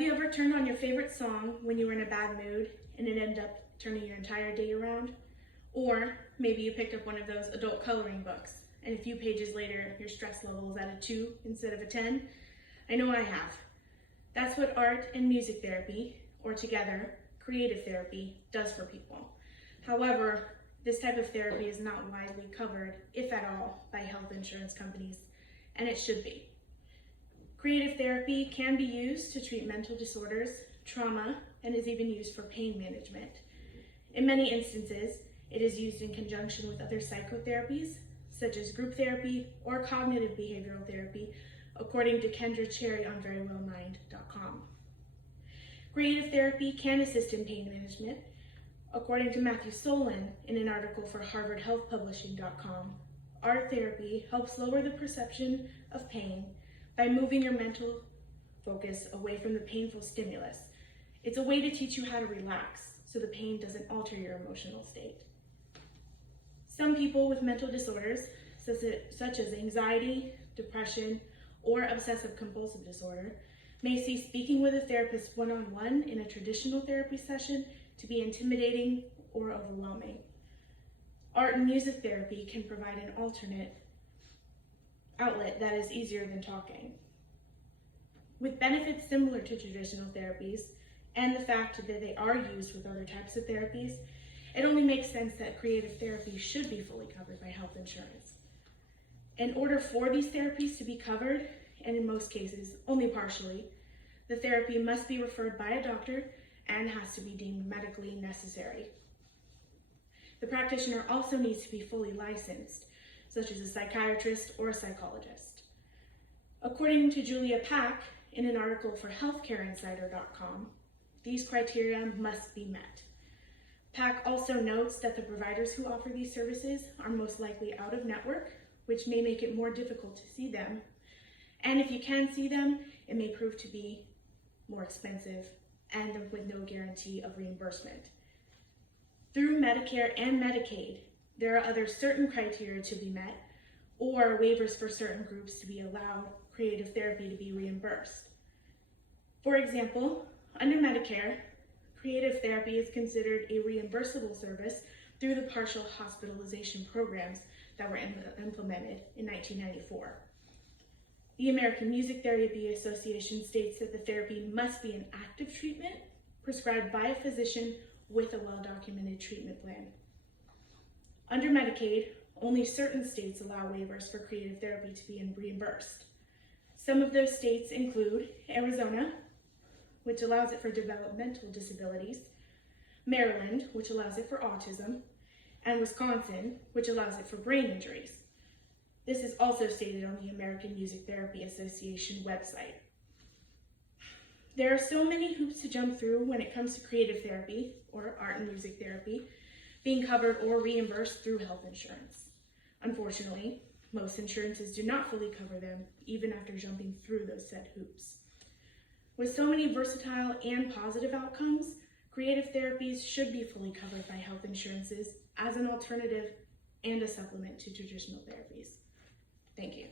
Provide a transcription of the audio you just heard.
Have you ever turned on your favorite song when you were in a bad mood and it ended up turning your entire day around? Or maybe you picked up one of those adult coloring books and a few pages later your stress level is at a 2 instead of a 10? I know I have. That's what art and music therapy, or together, creative therapy, does for people. However, this type of therapy is not widely covered, if at all, by health insurance companies, and it should be. Creative therapy can be used to treat mental disorders, trauma, and is even used for pain management. In many instances, it is used in conjunction with other psychotherapies, such as group therapy or cognitive behavioral therapy, according to Kendra Cherry on verywellmind.com. Creative therapy can assist in pain management. According to Matthew Solon in an article for HarvardHealthPublishing.com, art therapy helps lower the perception of pain by moving your mental focus away from the painful stimulus. It's a way to teach you how to relax so the pain doesn't alter your emotional state. Some people with mental disorders, such as anxiety, depression, or obsessive compulsive disorder, may see speaking with a therapist one-on-one in a traditional therapy session to be intimidating or overwhelming. Art and music therapy can provide an alternate outlet that is easier than talking. With benefits similar to traditional therapies, and the fact that they are used with other types of therapies, it only makes sense that creative therapy should be fully covered by health insurance. In order for these therapies to be covered, and in most cases only partially, the therapy must be referred by a doctor and has to be deemed medically necessary. The practitioner also needs to be fully licensed, such as a psychiatrist or a psychologist. According to Julia Pack in an article for healthcareinsider.com, these criteria must be met. Pack also notes that the providers who offer these services are most likely out of network, which may make it more difficult to see them. And if you can see them, it may prove to be more expensive and with no guarantee of reimbursement. Through Medicare and Medicaid, there are other certain criteria to be met or waivers for certain groups to be allowed creative therapy to be reimbursed. For example, under Medicare, creative therapy is considered a reimbursable service through the partial hospitalization programs that were implemented in 1994. The American Music Therapy Association states that the therapy must be an active treatment prescribed by a physician with a well-documented treatment plan. Under Medicaid, only certain states allow waivers for creative therapy to be reimbursed. Some of those states include Arizona, which allows it for developmental disabilities, Maryland, which allows it for autism, and Wisconsin, which allows it for brain injuries. This is also stated on the American Music Therapy Association website. There are so many hoops to jump through when it comes to creative therapy, or art and music therapy, being covered or reimbursed through health insurance. Unfortunately, most insurances do not fully cover them, even after jumping through those said hoops. With so many versatile and positive outcomes, creative therapies should be fully covered by health insurances as an alternative and a supplement to traditional therapies. Thank you.